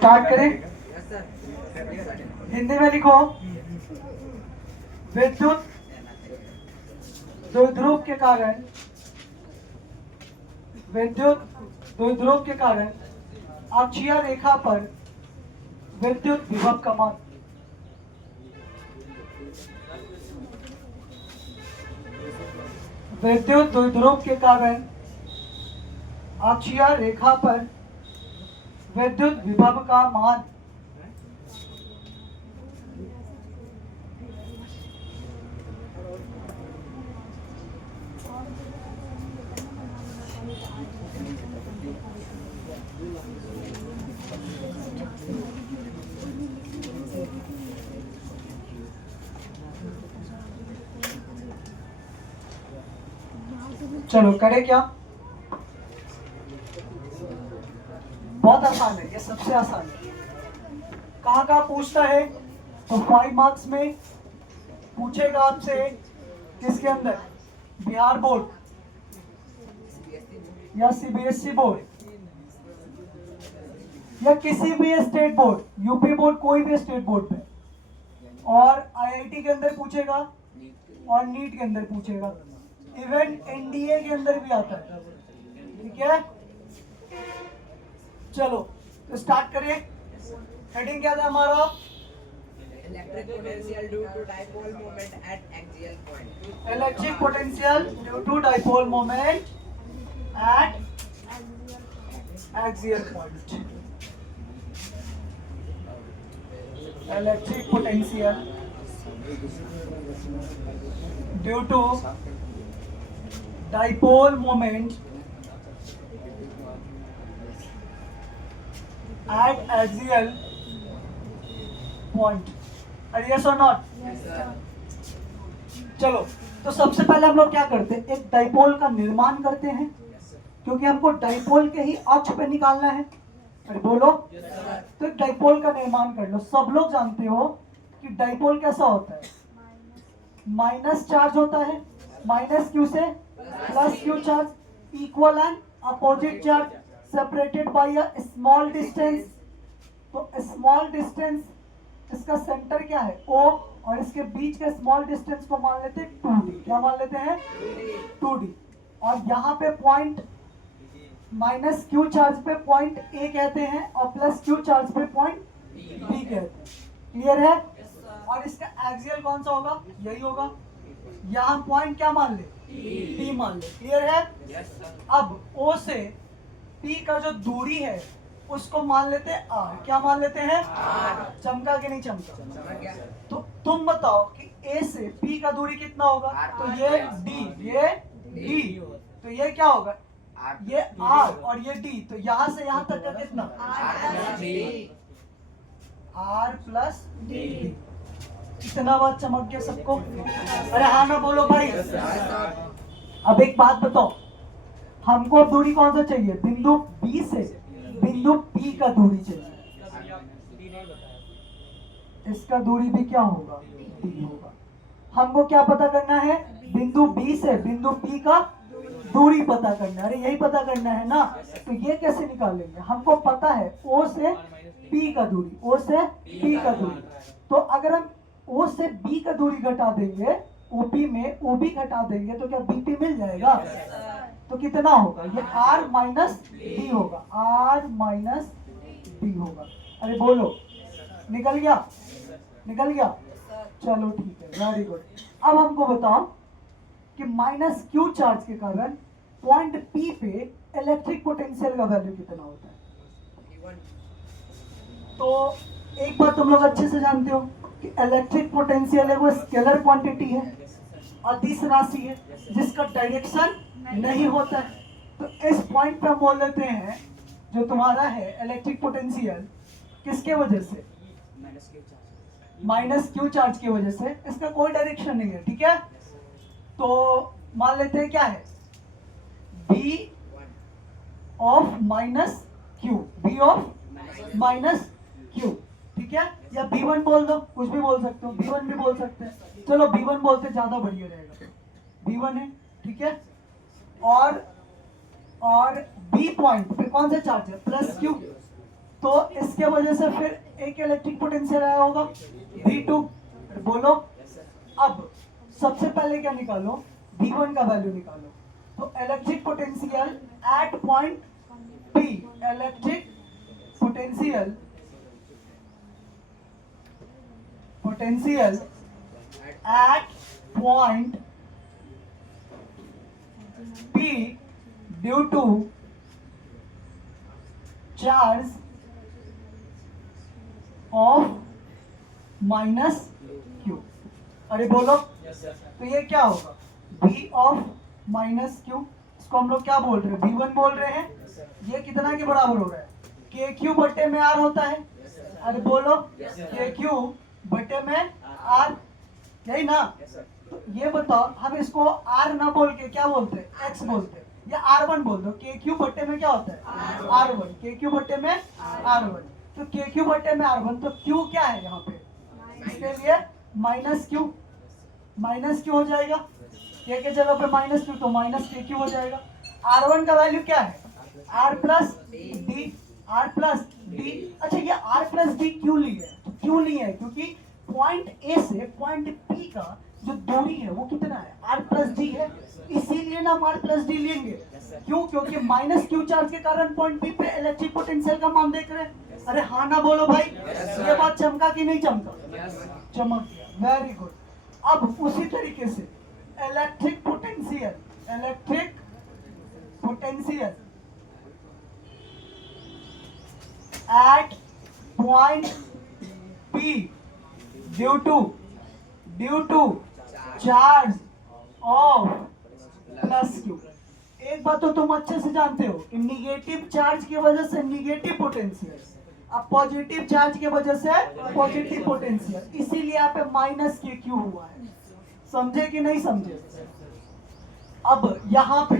Start करें। हिंदी में लिखो। विद्युत द्विध्रुव के कारण अक्षीय रेखा पर विद्युत विभव का मान। विद्युत द्विध्रुव के कारण अक्षीय रेखा पर विद्युत विभव का मान। चलो करें क्या? बहुत आसान है, ये सबसे आसान है। कहाँ पूछता है तो 5 मार्क्स में पूछेगा आपसे। किसके अंदर? बिहार बोर्ड या सीबीएसई बोर्ड या किसी भी स्टेट बोर्ड, यूपी बोर्ड, कोई भी स्टेट बोर्ड पे, और आईआईटी के अंदर पूछेगा और नीट के अंदर पूछेगा, इवन एनडीए के अंदर भी आता है। ठीक है, चलो तो स्टार्ट करिए। हेडिंग क्या था हमारा? Electric potential due to dipole moment at axial point. Electric potential due to dipole moment at axial point. Electric potential due to dipole moment at axial point. Are yes or not? Yes sir. चलो तो सबसे पहले हम लोग क्या करते हैं? एक डाइपोल का निर्माण करते हैं, क्योंकि हमको डाइपोल के ही अक्ष पे निकालना है। अरे बोलो। Yes sir. तो एक डाइपोल का निर्माण कर लो। सब लोग जानते हो कि डाइपोल कैसा होता है? माइनस चार्ज होता है, माइनस क्यू से plus Q charge, equal and opposite charge, separated by a small distance. तो स्मॉल डिस्टेंस, इसका सेंटर क्या है? O, और इसके बीच के स्मॉल डिस्टेंस को मान लेते हैं 2d। क्या मान लेते हैं? 2d। और यहाँ पे पॉइंट माइनस क्यू चार्ज पे पॉइंट A कहते हैं और प्लस क्यू चार्ज पे पॉइंट B कहते हैं। क्लियर है? और इसका एक्सियल कौन सा होगा? यही होगा। यहाँ पॉइंट क्या मान ले? P मान ले। क्लियर है? अब O से P का जो दूरी है उसको मान लेते हैं R। क्या मान लेते हैं? R। चमका कि नहीं चमका? समझ गया। तो तुम बताओ कि A से P का दूरी कितना होगा? तो ये D, ये D, तो ये क्या होगा? ये R और ये D, तो यहाँ से यहाँ तक का कितना? R plus D। इतना बात चमक गया सबको? अरे हाँ ना बोलो भाई। अब एक बात बताओ, हमको दूरी कौन सा चाहिए? बिंदु B से बिंदु P का दूरी चाहिए। इसका दूरी भी क्या होगा? D होगा। हमको क्या पता करना है? बिंदु B से बिंदु P का दूरी पता करना है। अरे यही पता करना है ना। तो ये कैसे निकालेंगे? हमको पता है O से P का दूरी, O से P का दूरी। तो अगर हम O से B का दूरी घटा देंगे, OP में OB घटा देंगे, तो क्या BP मिल जाएगा? तो कितना होगा? ये R माइनस D होगा, R माइनस D होगा। अरे बोलो, निकल गया? निकल गया? चलो ठीक है, वेरी गुड। अब हमको बताओ कि माइनस क्यू चार्ज के कारण पॉइंट P पे इलेक्ट्रिक पोटेंशियल का वैल्यू कितना होता है? तो एक बात तुम लोग अच्छे से जानते हो कि इलेक्ट्रिक पोटेंशियल है वो स्केलर क्वांटिटी है, अदिश राशि है जिसका डायरेक्शन नहीं होता है। तो इस पॉइंट पे हम बोल देते हैं जो तुम्हारा है इलेक्ट्रिक पोटेंशियल, किसके वजह से? माइनस क्यू चार्ज की वजह से। इसका कोई डायरेक्शन नहीं है। ठीक है, तो मान लेते हैं क्या है? B of minus Q, B of minus Q. ठीक है, या B1 बोल दो, कुछ भी बोल सकते हो, B1 भी बोल सकते हैं। चलो B1 बोलते ज्यादा बढ़िया रहेगा। B1 है, ठीक है। और B पॉइंट पे कौन सा चार्ज है? Plus Q. तो इसके वजह से फिर एक इलेक्ट्रिक पोटेंशियल आया होगा V2। बोलो अब सबसे पहले क्या निकालो, V1 का वैल्यू निकालो। तो electric potential at point P, electric potential at point P due to charge of minus Q। अरे बोलो तो ये क्या होगा, V ऑफ माइनस Q। इसको हम लोग क्या बोल रहे हैं, V1 बोल रहे हैं। ये कितना के बराबर हो रहा है, KQ बट्टे में R होता है। अरे बोलो KQ बटे में R, यही ना। तो ये बताओ हम इसको R ना बोल के क्या बोलते हैं, X बोलते हैं, या R1 बोल दो। KQ बट्टे में क्या होता है R1, KQ बट्टे में R1। तो KQ बट्टे में R1, तो Q क्या है यहाँ पे, इसके लिए माइनस Q हो जाएगा। K के जगह पे माइनस Q, तो माइनस KQ हो जाएगा। R1 का वैल्यू क्या है, R plus D, R plus D। अच्छा ये R प्लस D क्यों लिए, तो क्यों लिए है, क्योंकि पॉइंट A से पॉइंट P का जो दूरी है वो कितना है, R प्लस D है, इसीलिए ना हम R प्लस D लेंगे। क्यों, क्योंकि माइनस Q चार्ज के कारण पॉइंट P पे इलेक्ट्रिक पोटेंशियल का मान देख रहे हैं। अरे हाँ ना बोलो भाई, ये बात चमका कि नहीं चमका, चमक गया, वेरी गुड। अब उसी तरीके से electric potential at point P due to charge of plus Q। एक बात तो तुम अच्छे से जानते हो कि निगेटिव चार्ज की वजह से निगेटिव पोटेंशियल, अब पॉजिटिव चार्ज की वजह से पॉजिटिव पोटेंशियल, इसीलिए यहाँ पे माइनस KQ हुआ है। समझे कि नहीं समझे। अब यहाँ पे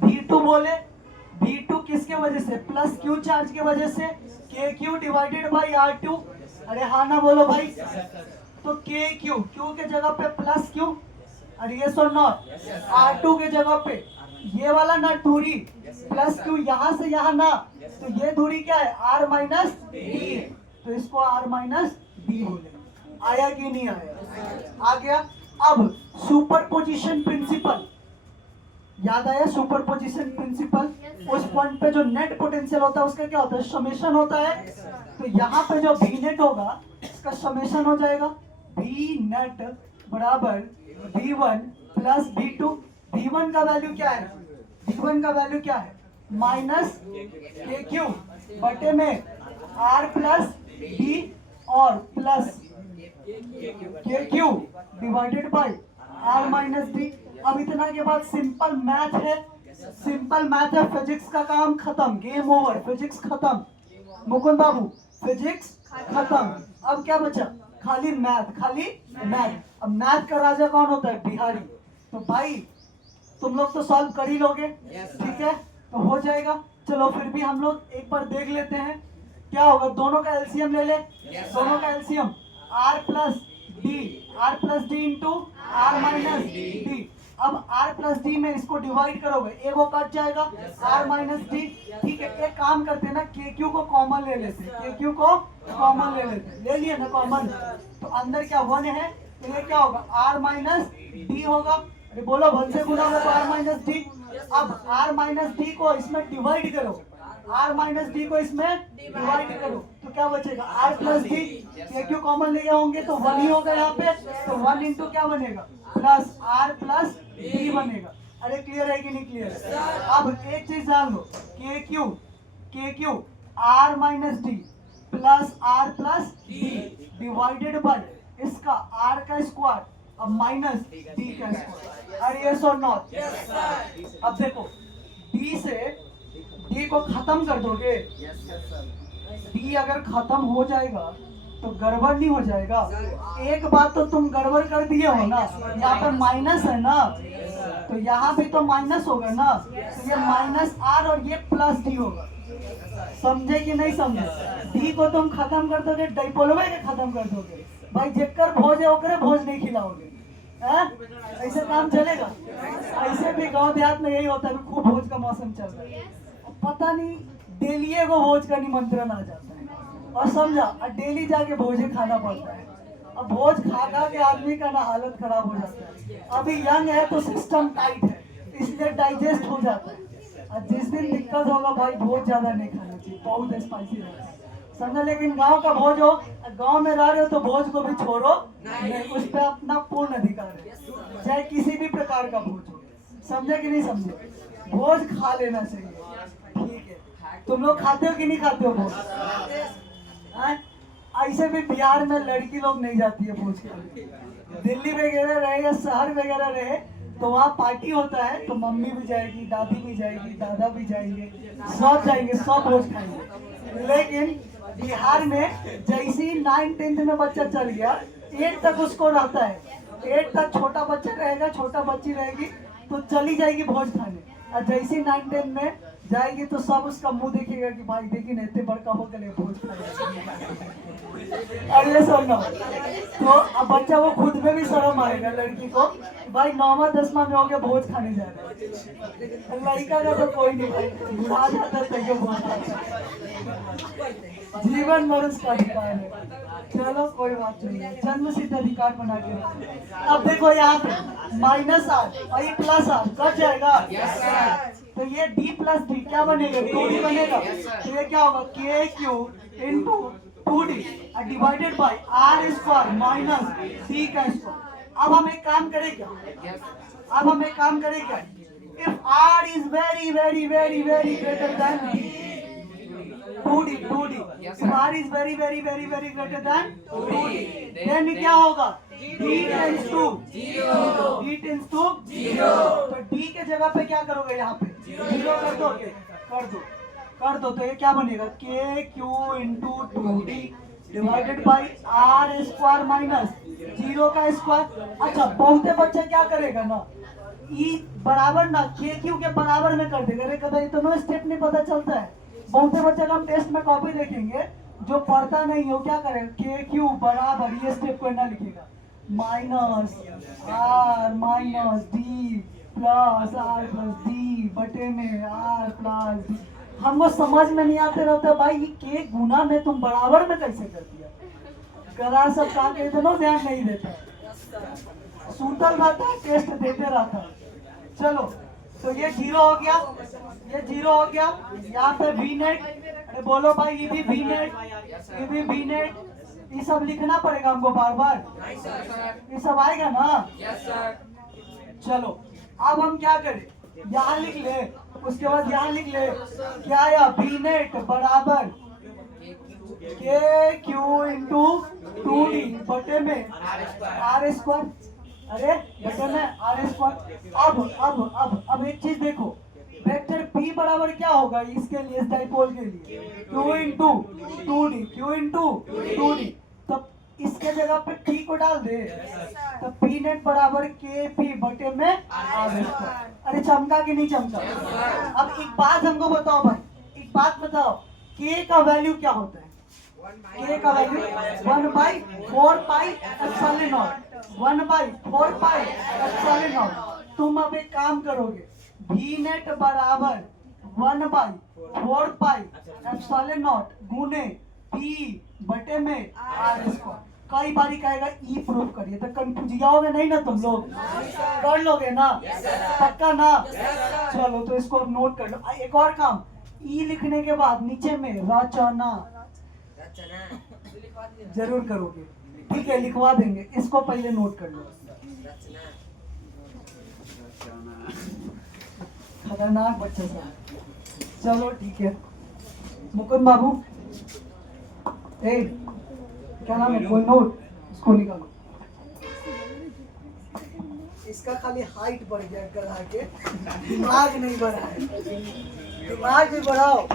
V2 बोले, V2 किसके वजह से, प्लस Q चार्ज के वजह से, KQ डिवाइडेड बाई R2। अरे हाँ ना बोलो भाई। तो KQ, Q के जगह पे प्लस Q, अरे ये सो नॉट, R2 के जगह पे ये वाला ना दूरी प्लस Q, यहाँ से यहाँ ना, तो ये दूरी क्या है, R माइनस D है, तो इसको R माइनस D बोलेंगे। आया कि नहीं आया, आ गया। अब सुपरपोजिशन प्रिंसिपल याद आया, सुपरपोजिशन प्रिंसिपल, उस पॉइंट पे जो नेट पोटेंशियल होता है उसका क्या होता है, समेशन होता है। तो यहाँ पे जो V नेट होगा इसका समेशन हो जाएगा, V नेट बराबर V1 प्लस V2। V1 का वैल्यू क्या है, V1 का वैल्यू क्या है, माइनस KQ बटे में R प्लस D और plus KQ divided by R minus D। अब इतना के बाद सिंपल मैथ है, फिजिक्स का काम खत्म, गेम ओवर, फिजिक्स खत्म। मुकुंद बाबू फिजिक्स खत्म, अब क्या बचा, खाली मैथ। अब मैथ का राजा कौन होता है, बिहारी। तो भाई तुम लोग तो सॉल्व कर ही लोगे, ठीक है, तो हो जाएगा। चलो फिर भी हम लोग एक बार देख लेते हैं क्या होगा। दोनों का एलसीएम ले ले, दोनों का LCM R plus D into R minus D। अब R प्लस D में इसको डिवाइड करोगे, एक वो कट जाएगा, R माइनस D। ठीक है, एक काम करते हैं ना, KQ को कॉमन ले लेते हैं, ले लिए ना कॉमन, तो अंदर क्या 1 है, तो ये क्या होगा, R माइनस D होगा। अरे बोलो 1 से गुना होगा तो R माइनस D। अब R माइनस D को इसमें डिवाइड करो, तो क्या बचेगा, R plus D। KQ common ले होंगे तो 1 ही होगा यहाँ पे, तो 1 इंटू क्या बनेगा, प्लस R प्लस D बनेगा। अरे क्लियर है कि नहीं क्लियर है। अब एक चीज जान लो, KQ R minus D plus R plus D divided by इसका R का स्क्वायर, अब माइनस D का स्क्वायर। अरे यस और नॉट, अब देखो D से D को खत्म कर दोगे, D अगर खत्म हो जाएगा तो गड़बड़ नहीं हो जाएगा। एक बात तो तुम गड़बड़ कर दिए हो ना, यहाँ पर माइनस है ना, तो यहाँ भी तो माइनस होगा ना, तो ये माइनस R और ये प्लस D होगा। समझे कि नहीं समझे। D को तुम खत्म कर दोगे, डाइपोलवे के खत्म कर दोगे, भाई जेकर भोज है ओकरे भोज नहीं खिलाओगे, ऐसे काम चलेगा। ऐसे भी गांव देहात में यही होता है, खूब भोज का मौसम चल रहा है, पता नहीं डेली को भोज का निमंत्रण आ जाता है। और समझा, और डेली जाके भोज खाना पड़ता है। अब भोज खा खा के आदमी का ना हालत खराब हो जाता है। अभी यंग है तो सिस्टम टाइट है, इसलिए डाइजेस्ट हो जाता है। और जिस दिन दिक्कत होगा भाई, भोज ज्यादा नहीं खाना चाहिए, बहुत स्पाइसी रहता है, समझा। लेकिन गांव का भोज हो, गांव में रह रहे हो तो भोज को भी छोड़ो नहीं, उस पर अपना पूर्ण अधिकार है, चाहे किसी भी प्रकार का भोज हो, समझे कि नहीं समझे। भोज खा लेना चाहिए, ठीक है। तुम लोग खाते हो कि नहीं खाते हो भोज? हाँ? ऐसे भी बिहार में लड़की लोग नहीं जाती है भोज के लिए। दिल्ली वगैरह रहे या शहर वगैरह रहे तो वहाँ पार्टी होता है तो मम्मी भी जाएगी, दादी भी जाएगी, दादा भी जाएंगे, सब जाएंगे, सब भोज खाएंगे। लेकिन बिहार में जैसे ही 9-10 में बच्चा चल गया, 8 तक उसको रहता है, 8 तक छोटा बच्चा रहेगा, छोटा बच्ची रहेगी तो चली जाएगी भोज खाने। और जैसे ही 9-10 में जाएगी तो सब उसका मुंह देखेगा कि भाई देखी नहीं, इतने बड़का हो गए भोज खाने। और ये सुनो, तो अब बच्चा वो खुद में भी शर्म आएगा लड़की को, भाई 9वां 10वां में हो गया भोज खाने जा रहा है। लड़का का तो कोई नहीं भाई, बुढ़ा जाता है तो भोज खाता है। जीवन मनुष्य का अधिकार है, चलो कोई बात नहीं है, जन्म सिद्ध अधिकार बना के रखो। अब देखो यहाँ पे -8 और ये +8 कट जाएगा। तो ये D+D क्या बनेगा? 2D बनेगा। तो ये क्या होगा? KQ into 2D divided by R² minus D का स्क्वायर। अब हम एक काम करें क्या? If R is very very very very greater than 2D, if R is very very very very greater than 2D, then क्या होगा? D tends to 0। तो D के जगह पे क्या करोगे? यहाँ पे 0 कर दोगे, कर दो। तो ये क्या बनेगा? KQ into 2D divided by R² minus 0 का स्क्वायर। अच्छा, बहुते बच्चे क्या करेगा ना, E बराबर ना KQ के बराबर में कर देगा। अरे कदा ये तो स्टेप नहीं पता चलता है। बहुते बच्चे का हम टेस्ट में कॉपी देखेंगे, जो पढ़ता नहीं हो क्या करेगा? KQ बराबर, ये स्टेप को ना लिखेगा, -R minus D plus R plus D बटे में R प्लस D। हमको समझ में नहीं आते रहता भाई, ये के गुना में तुम बराबर में कैसे कर दिया? करा सब काम के इतना ध्यान नहीं देता, सूतल रहता है, टेस्ट देते रहता है। चलो, तो ये 0 हो गया, यहाँ पे V नेट। अरे बोलो भाई, ये भी V नेट, ये सब लिखना पड़ेगा हमको बार बार, ये सब आएगा ना? चलो, अब हम क्या करें? यहाँ लिख ले, उसके बाद यहाँ लिख ले, क्या आया? V नेट बराबर KQ इंटू 2D बटे में R²। अरे बटे में R²। अब एक चीज देखो, वेक्टर P बराबर क्या होगा इसके लिए, इस डाइपोल के लिए? Q into 2D। तब इसके जगह पे P को डाल दे, तो P नेट बराबर KP बटे में R²। अरे चमका कि नहीं चमका? अब एक बात हमको बताओ भाई, K का वैल्यू क्या होता है? K का वैल्यू 1/4πε0। तुम अब एक काम करोगे, V नेट बराबर 1/4πε0 गुने P बटे में R²। कई बारी कहेगा E प्रूफ करिए, तो कंफ्यूज जाओगे नहीं ना तुम लोग? कर लोगे ना? पक्का ना? चलो, तो इसको नोट कर लो। एक और काम, E लिखने के बाद नीचे में रचना जरूर करोगे, ठीक है? लिखवा देंगे, इसको पहले नोट कर लो। खतरनाक बच्चा सा। चलो ठीक है, मुकुंद बाबू, क्या नाम है? कोई नोट, इसको निकालो। इसका खाली हाइट बढ़ गया गधा के, दिमाग नहीं बढ़ा है। दिमाग भी बढ़ाओ।